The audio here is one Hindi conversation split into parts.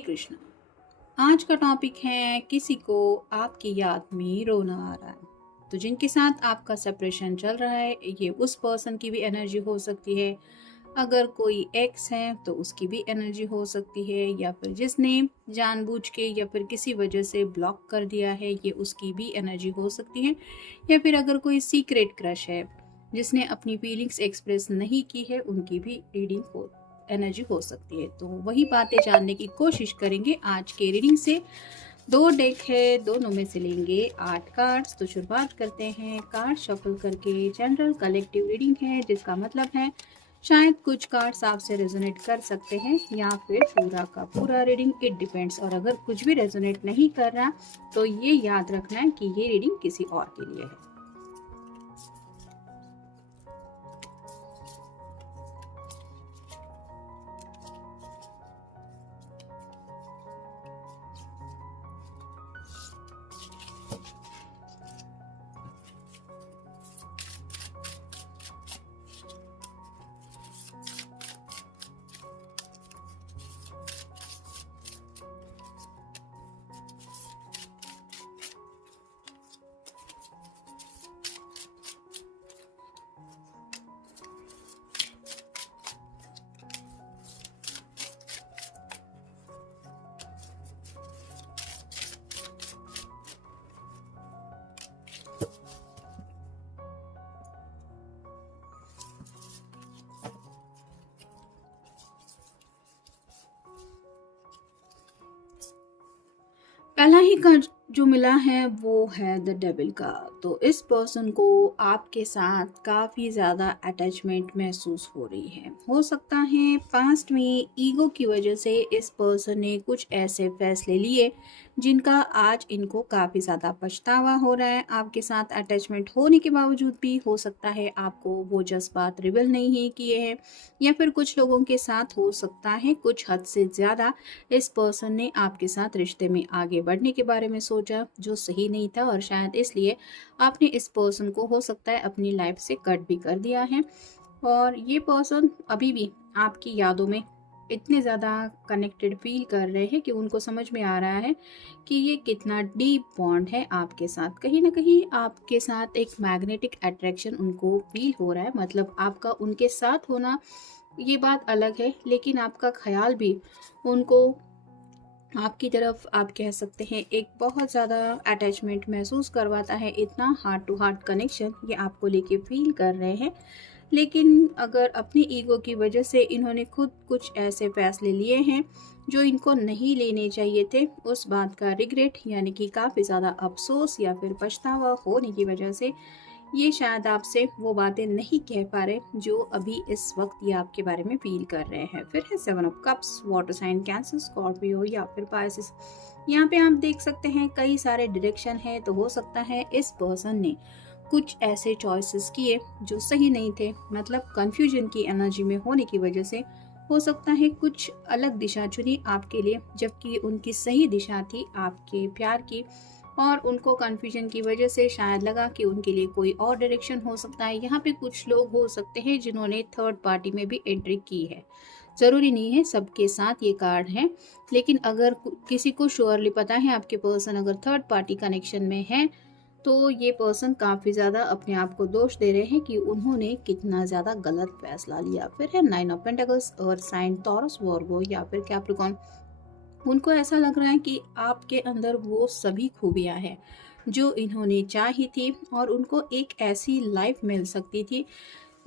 कृष्ण। आज का टॉपिक है किसी को आपकी याद में रोना आ रहा है। तो जिनके साथ आपका सेपरेशन चल रहा है, ये उस पर्सन की भी एनर्जी हो सकती है। अगर कोई एक्स है तो उसकी भी एनर्जी हो सकती है, या फिर जिसने जानबूझ के या फिर किसी वजह से ब्लॉक कर दिया है, ये उसकी भी एनर्जी हो सकती है। या फिर अगर कोई सीक्रेट क्रश है जिसने अपनी फीलिंग्स एक्सप्रेस नहीं की है, उनकी भी रीडिंग हो एनर्जी हो सकती है। तो वही बातें जानने की कोशिश करेंगे आज के रीडिंग से। दो डेक है, दोनों में से लेंगे 8 कार्ड्स। तो शुरुआत करते हैं कार्ड शफल करके। जनरल कलेक्टिव रीडिंग है, जिसका मतलब है शायद कुछ कार्ड्स आपसे रेजोनेट कर सकते हैं या फिर पूरा का पूरा रीडिंग, इट डिपेंड्स। और अगर कुछ भी रेजोनेट नहीं कर रहा तो ये याद रखना है कि ये रीडिंग किसी और के लिए है। पहला ही कार्ड जो मिला है वो है द डेविल का। तो इस पर्सन को आपके साथ काफ़ी ज़्यादा अटैचमेंट महसूस हो रही है। हो सकता है पास्ट में ईगो की वजह से इस पर्सन ने कुछ ऐसे फैसले लिए जिनका आज इनको काफ़ी ज़्यादा पछतावा हो रहा है। आपके साथ अटैचमेंट होने के बावजूद भी हो सकता है आपको वो जज्बात रिवील नहीं किए हैं, या फिर कुछ लोगों के साथ हो सकता है कुछ हद से ज़्यादा इस पर्सन ने आपके साथ रिश्ते में आगे बढ़ने के बारे में सोचा जो सही नहीं था, और शायद इसलिए आपने इस पर्सन को हो सकता है अपनी लाइफ से कट भी कर दिया है। और ये पर्सन अभी भी आपकी यादों में इतने ज़्यादा कनेक्टेड फील कर रहे हैं कि उनको समझ में आ रहा है कि ये कितना डीप बॉन्ड है आपके साथ। कहीं ना कहीं आपके साथ एक मैग्नेटिक अट्रैक्शन उनको फील हो रहा है। मतलब आपका उनके साथ होना ये बात अलग है, लेकिन आपका ख्याल भी उनको आपकी तरफ, आप कह सकते हैं, एक बहुत ज़्यादा अटैचमेंट महसूस करवाता है। इतना हार्ट टू हार्ट कनेक्शन ये आपको लेके फील कर रहे हैं। लेकिन अगर अपनी ईगो की वजह से इन्होंने खुद कुछ ऐसे फैसले लिए हैं जो इनको नहीं लेने चाहिए थे, उस बात का रिग्रेट यानी कि काफ़ी ज़्यादा अफसोस या फिर पछतावा होने की वजह से ये शायद आपसे वो बातें नहीं कह पा रहे जो अभी इस वक्त ये आपके बारे में फील कर रहे हैं। फिर है 7 of cups, water sign Cancer, Scorpio या फिर पाइसिस। यहाँ पे आप देख सकते हैं कई सारे डायरेक्शन है। तो हो सकता है इस पर्सन ने कुछ ऐसे चॉइसेस किए जो सही नहीं थे। मतलब कंफ्यूजन की एनर्जी में होने की वजह से हो सकता है कुछ अलग दिशा चुनी आपके लिए, जबकि उनकी सही दिशा थी आपके प्यार की। और उनको कन्फ्यूजन की वजह से शायद लगा कि उनके लिए कोई और डायरेक्शन हो सकता है। यहाँ पे कुछ लोग हो सकते हैं जिन्होंने थर्ड पार्टी में भी एंट्री की है। ज़रूरी नहीं है सबके साथ ये कार्ड है, लेकिन अगर किसी को श्योरली पता है आपके पर्सन अगर थर्ड पार्टी कनेक्शन में है, तो ये पर्सन काफ़ी ज़्यादा अपने आप को दोष दे रहे हैं कि उन्होंने कितना ज़्यादा गलत फैसला लिया। फिर है 9 ऑफ पेंटाकल्स और साइन टॉरस, वर्गो या फिर कैप्रिकॉर्न। उनको ऐसा लग रहा है कि आपके अंदर वो सभी खूबियाँ हैं जो इन्होंने चाही थी, और उनको एक ऐसी लाइफ मिल सकती थी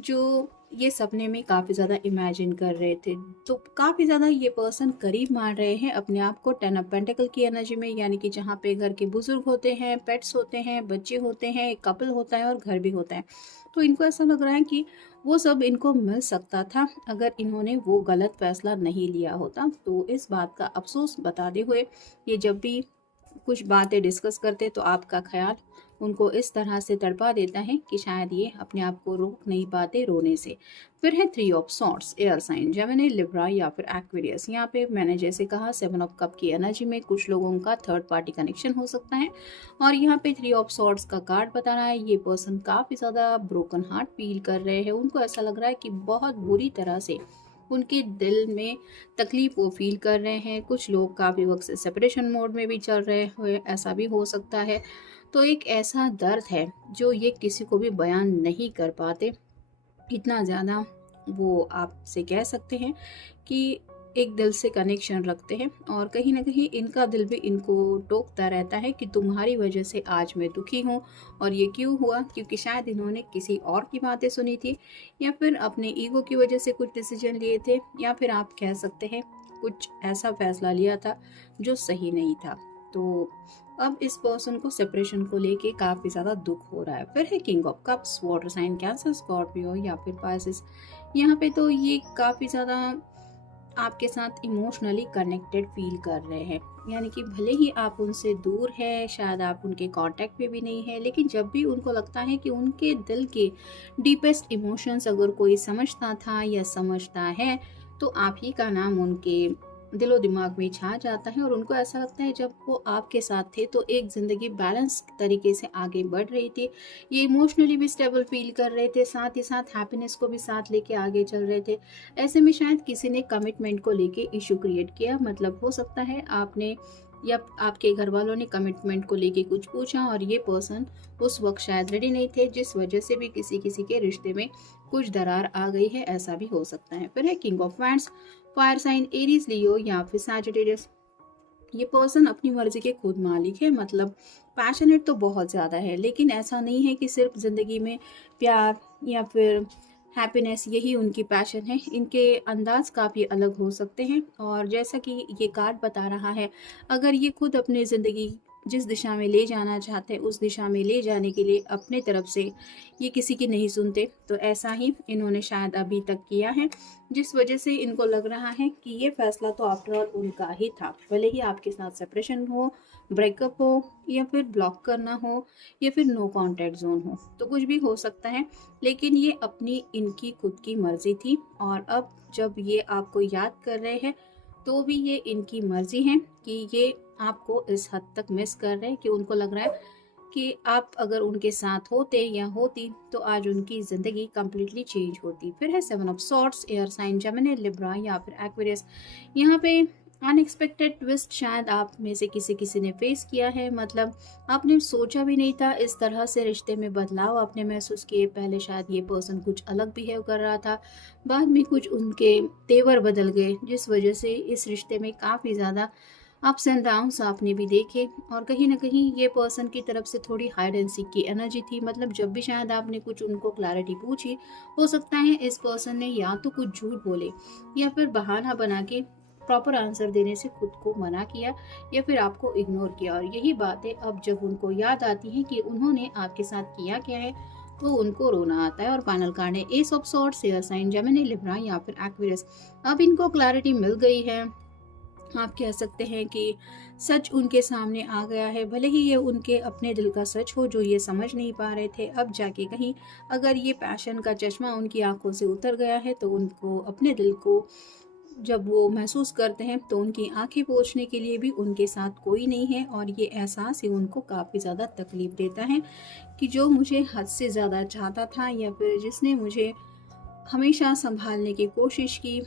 जो ये सपने में काफ़ी ज़्यादा इमेजिन कर रहे थे। तो काफ़ी ज़्यादा ये पर्सन करीब मान रहे हैं अपने आप को 10 ऑफ पेंटिकल की एनर्जी में, यानी कि जहाँ पे घर के बुजुर्ग होते हैं, पेट्स होते हैं, बच्चे होते हैं, एक कपल होता है और घर भी होता है। तो इनको ऐसा लग रहा है कि वो सब इनको मिल सकता था अगर इन्होंने वो गलत फैसला नहीं लिया होता। तो इस बात का अफसोस बताते हुए ये जब भी कुछ बातें डिस्कस करते तो आपका ख्याल उनको इस तरह से तड़पा देता है कि शायद ये अपने आप को रोक नहीं पाते रोने से। फिर है 3 of swords, air sign, Gemini, Libra या फिर एक्वेरियस। यहाँ पे मैंने जैसे कहा 7 ऑफ कप की एनर्जी में कुछ लोगों का थर्ड पार्टी कनेक्शन हो सकता है। और यहाँ पे 3 ऑफ सॉर्ड्स का कार्ड बता रहा है ये पर्सन काफ़ी ज़्यादा ब्रोकन हार्ट फील कर रहे हैं। उनको ऐसा लग रहा है कि बहुत बुरी तरह से उनके दिल में तकलीफ वो फील कर रहे हैं। कुछ लोग काफ़ी वक्त से सेपरेशन मोड में भी चल रहे हुए, ऐसा भी हो सकता है। तो एक ऐसा दर्द है जो ये किसी को भी बयान नहीं कर पाते, इतना ज़्यादा वो आपसे कह सकते हैं कि एक दिल से कनेक्शन रखते हैं। और कहीं न कहीं इनका दिल भी इनको टोकता रहता है कि तुम्हारी वजह से आज मैं दुखी हूँ। और ये क्यों हुआ? क्योंकि शायद इन्होंने किसी और की बातें सुनी थी, या फिर अपने ईगो की वजह से कुछ डिसीजन लिए थे, या फिर आप कह सकते हैं कुछ ऐसा फैसला लिया था जो सही नहीं था। तो अब इस पर्सन को सेपरेशन को लेके काफ़ी ज़्यादा दुख हो रहा है। फिर है king of cups, water sign Cancer, Scorpio या फिर पाइसेस। यहाँ पे तो ये काफ़ी ज़्यादा आपके साथ इमोशनली कनेक्टेड फील कर रहे हैं। यानी कि भले ही आप उनसे दूर हैं, शायद आप उनके कांटेक्ट पे भी नहीं है, लेकिन जब भी उनको लगता है कि उनके दिल के डीपेस्ट इमोशंस अगर कोई समझता था या समझता है, तो आप ही का नाम उनके दिलो दिमाग में छा जाता है। और उनको ऐसा लगता है जब वो आपके साथ थे तो एक ज़िंदगी बैलेंस तरीके से आगे बढ़ रही थी। ये इमोशनली भी स्टेबल फील कर रहे थे, साथ ही साथ हैप्पीनेस को भी साथ लेके आगे चल रहे थे। ऐसे में शायद किसी ने कमिटमेंट को लेके इशू क्रिएट किया, मतलब हो सकता है आपने या आपके घर वालों ने कमिटमेंट को लेके कुछ पूछा और ये पर्सन उस वक्त शायद रेडी नहीं थे, जिस वजह से भी किसी किसी के रिश्ते में कुछ दरार आ गई है, ऐसा भी हो सकता है। फिर है king of wands, fire sign Aries, Leo या फिर सैजिटेरियस। ये पर्सन अपनी मर्जी के खुद मालिक है, मतलब पैशनेट तो बहुत ज़्यादा है, लेकिन ऐसा नहीं है कि सिर्फ ज़िंदगी में प्यार या फिर हैप्पीनेस यही उनकी पैशन है। इनके अंदाज काफ़ी अलग हो सकते हैं। और जैसा कि ये कार्ड बता रहा है, अगर ये खुद अपनी ज़िंदगी जिस दिशा में ले जाना चाहते हैं उस दिशा में ले जाने के लिए अपने तरफ से ये किसी की नहीं सुनते, तो ऐसा ही इन्होंने शायद अभी तक किया है, जिस वजह से इनको लग रहा है कि ये फैसला तो आफ्टर ऑल उनका ही था। भले ही आपके साथ सेपरेशन हो, ब्रेकअप हो, या फिर ब्लॉक करना हो, या फिर नो कॉन्टैक्ट जोन हो, तो कुछ भी हो सकता है, लेकिन ये अपनी इनकी खुद की मर्जी थी। और अब जब ये आपको याद कर रहे हैं तो भी ये इनकी मर्जी है कि ये आपको इस हद तक मिस कर रहे हैं कि उनको लग रहा है कि आप अगर उनके साथ होते या होती तो आज उनकी ज़िंदगी कम्प्लीटली चेंज होती। फिर है seven of swords, air sign Gemini, Libra या फिर एक्वेरियस। यहाँ पे अनएक्सपेक्टेड ट्विस्ट शायद आप में से किसी किसी ने फेस किया है, मतलब आपने सोचा भी नहीं था इस तरह से रिश्ते में बदलाव आपने महसूस किए। पहले शायद ये पर्सन कुछ अलग बिहेव कर रहा था, बाद में कुछ उनके तेवर बदल गए, जिस वजह से इस रिश्ते में काफ़ी ज़्यादा अप्स एंड डाउन्स आपने भी देखे। और कहीं ना कहीं ये पर्सन की तरफ से थोड़ी हाइड एंड सीक की एनर्जी थी, मतलब जब भी शायद आपने कुछ उनको क्लैरिटी पूछी, हो सकता है इस पर्सन ने या तो कुछ झूठ बोले या फिर बहाना बना के प्रॉपर आंसर देने से खुद को मना किया, या फिर आपको इग्नोर किया। और यही बातें अब जब उनको याद आती हैं कि उन्होंने आपके साथ किया क्या है, तो उनको रोना आता है। और फाइनल कार्ड है ace of swords, air sign Gemini, Libra या फिर एक्वेरियस। अब इनको क्लैरिटी मिल गई है, आप कह सकते हैं कि सच उनके सामने आ गया है। भले ही ये उनके अपने दिल का सच हो जो ये समझ नहीं पा रहे थे, अब जाके कहीं अगर ये पैशन का चश्मा उनकी आंखों से उतर गया है तो उनको अपने दिल को जब वो महसूस करते हैं तो उनकी आंखें पोंछने के लिए भी उनके साथ कोई नहीं है। और ये एहसास ही उनको काफ़ी ज़्यादा तकलीफ देता है कि जो मुझे हद से ज़्यादा चाहता था या फिर जिसने मुझे हमेशा संभालने की कोशिश की,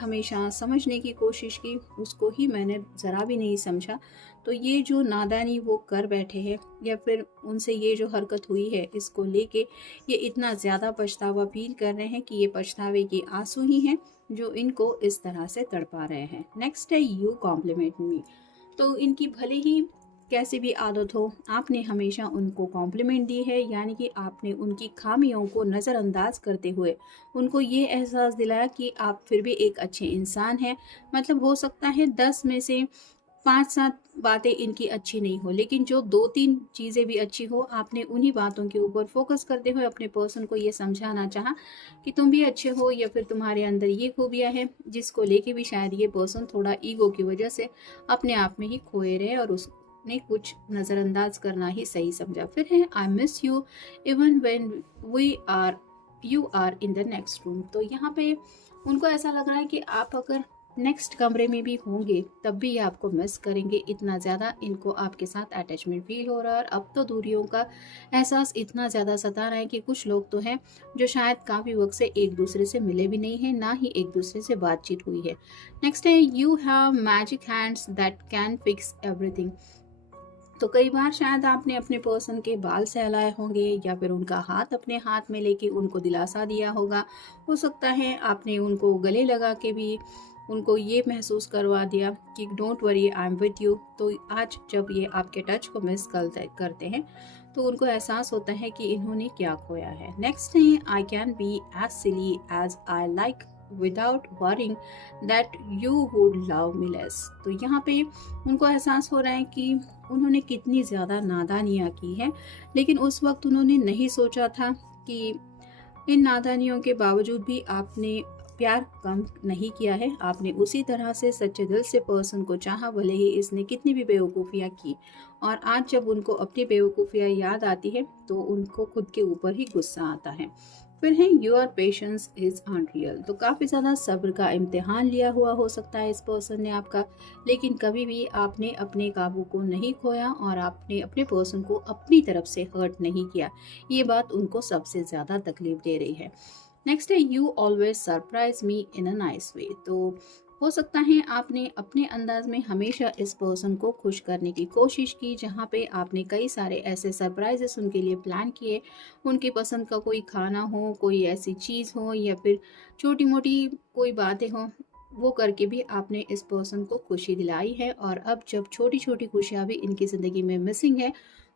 हमेशा समझने की कोशिश की, उसको ही मैंने ज़रा भी नहीं समझा। तो ये जो नादानी वो कर बैठे हैं या फिर उनसे ये जो हरकत हुई है, इसको लेके ये इतना ज़्यादा पछतावा फील कर रहे हैं कि ये पछतावे के आंसू ही हैं जो इनको इस तरह से तड़पा रहे हैं। नेक्स्ट है यू कॉम्प्लीमेंट मी। तो इनकी भले ही कैसी भी आदत हो, आपने हमेशा उनको कॉम्प्लीमेंट दी है, यानी कि आपने उनकी खामियों को नज़रअंदाज करते हुए उनको ये एहसास दिलाया कि आप फिर भी एक अच्छे इंसान हैं। मतलब हो सकता है 10 में से 5-7 बातें इनकी अच्छी नहीं हो, लेकिन जो 2-3 चीज़ें भी अच्छी हो, आपने उन्हीं बातों के ऊपर फोकस करते हुए अपने पर्सन को ये समझाना चाहा कि तुम भी अच्छे हो, या फिर तुम्हारे अंदर ये खूबियाँ हैं जिसको लेके भी शायद ये पर्सन थोड़ा ईगो की वजह से अपने आप में ही खोए रहे और उसने कुछ नज़रअंदाज करना ही सही समझा। फिर है I miss you even when we are you are in the next room. तो यहाँ पे उनको ऐसा लग रहा है कि आप अगर नेक्स्ट कमरे में भी होंगे तब भी ये आपको मिस करेंगे, इतना ज़्यादा इनको आपके साथ अटैचमेंट फील हो रहा है। और अब तो दूरियों का एहसास इतना ज़्यादा सता रहा है कि कुछ लोग तो हैं जो शायद काफ़ी वक्त से एक दूसरे से मिले भी नहीं हैं, ना ही एक दूसरे से बातचीत हुई है। नेक्स्ट है you have magic hands that can fix everything. तो कई बार शायद आपने अपने पर्सन के बाल सहलाए होंगे या फिर उनका हाथ अपने हाथ में लेके उनको दिलासा दिया होगा। हो सकता है आपने उनको गले लगा के भी उनको ये महसूस करवा दिया कि don't worry I am with you. तो आज जब ये आपके टच को मिस करते हैं तो उनको एहसास होता है कि इन्होंने क्या खोया है। नेक्स्ट है I can be as silly as I like without worrying that you would love me less. तो यहाँ पे उनको एहसास हो रहा है कि उन्होंने कितनी ज़्यादा नादानियाँ की हैं, लेकिन उस वक्त उन्होंने नहीं सोचा था कि इन नादानियों के बावजूद भी आपने प्यार कम नहीं किया है। आपने उसी तरह से सच्चे दिल से पर्सन को चाहा, भले ही इसने कितनी भी बेवकूफ़ियाँ की। और आज जब उनको अपनी बेवकूफ़ियाँ याद आती है तो उनको खुद के ऊपर ही गुस्सा आता है। फिर है योर पेशेंस इज़ अनरियल। तो काफ़ी ज़्यादा सब्र का इम्तिहान लिया हुआ हो सकता है इस पर्सन ने आपका, लेकिन कभी भी आपने अपने काबू को नहीं खोया और आपने अपने पर्सन को अपनी तरफ से हर्ट नहीं किया। ये बात उनको सबसे ज़्यादा तकलीफ दे रही है। नेक्स्ट है you always surprise me in a nice way. तो हो सकता है आपने अपने अंदाज में हमेशा इस पर्सन को खुश करने की कोशिश की, जहाँ पे आपने कई सारे ऐसे सरप्राइजेस उनके लिए प्लान किए। उनकी पसंद का कोई खाना हो, कोई ऐसी चीज़ हो या फिर छोटी मोटी कोई बातें हों, वो करके भी आपने इस पर्सन को खुशी दिलाई है। और अब जब छोटी छोटी खुशियाँ भी इनकी ज़िंदगी में मिसिंग है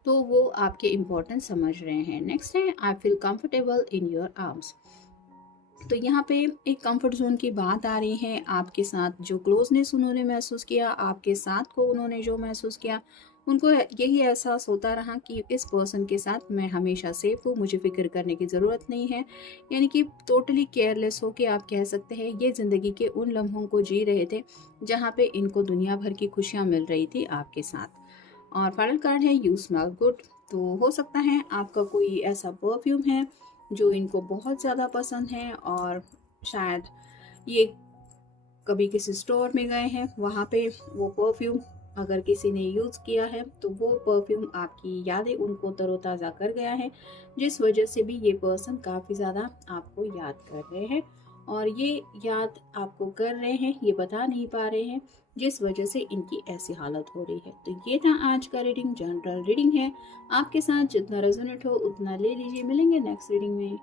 तो वो आपके इम्पोर्टेंस समझ रहे हैं। नेक्स्ट है I feel comfortable in your arms. तो यहाँ पे एक कंफर्ट जोन की बात आ रही है। आपके साथ जो क्लोजनेस उन्होंने महसूस किया, आपके साथ को उन्होंने जो महसूस किया, उनको यही एहसास होता रहा कि इस पर्सन के साथ मैं हमेशा सेफ हूँ, मुझे फ़िक्र करने की ज़रूरत नहीं है। यानी कि टोटली केयरलेस हो के आप कह सकते हैं ये ज़िंदगी के उन लम्हों को जी रहे थे जहाँ पे इनको दुनिया भर की खुशियाँ मिल रही थी आपके साथ। और फाइनल कार्ड है यू स्मेल गुड। तो हो सकता है आपका कोई ऐसा परफ्यूम है जो इनको बहुत ज़्यादा पसंद है और शायद ये कभी किसी स्टोर में गए हैं, वहाँ पे वो परफ्यूम अगर किसी ने यूज़ किया है तो वो परफ्यूम आपकी यादें उनको तरोताज़ा कर गया है, जिस वजह से भी ये पर्सन काफ़ी ज़्यादा आपको याद कर रहे हैं। और ये याद आपको कर रहे हैं, ये बता नहीं पा रहे हैं, जिस वजह से इनकी ऐसी हालत हो रही है। तो ये था आज का रीडिंग, जनरल रीडिंग है। आपके साथ जितना रेजोनेट हो उतना ले लीजिए। मिलेंगे नेक्स्ट रीडिंग में।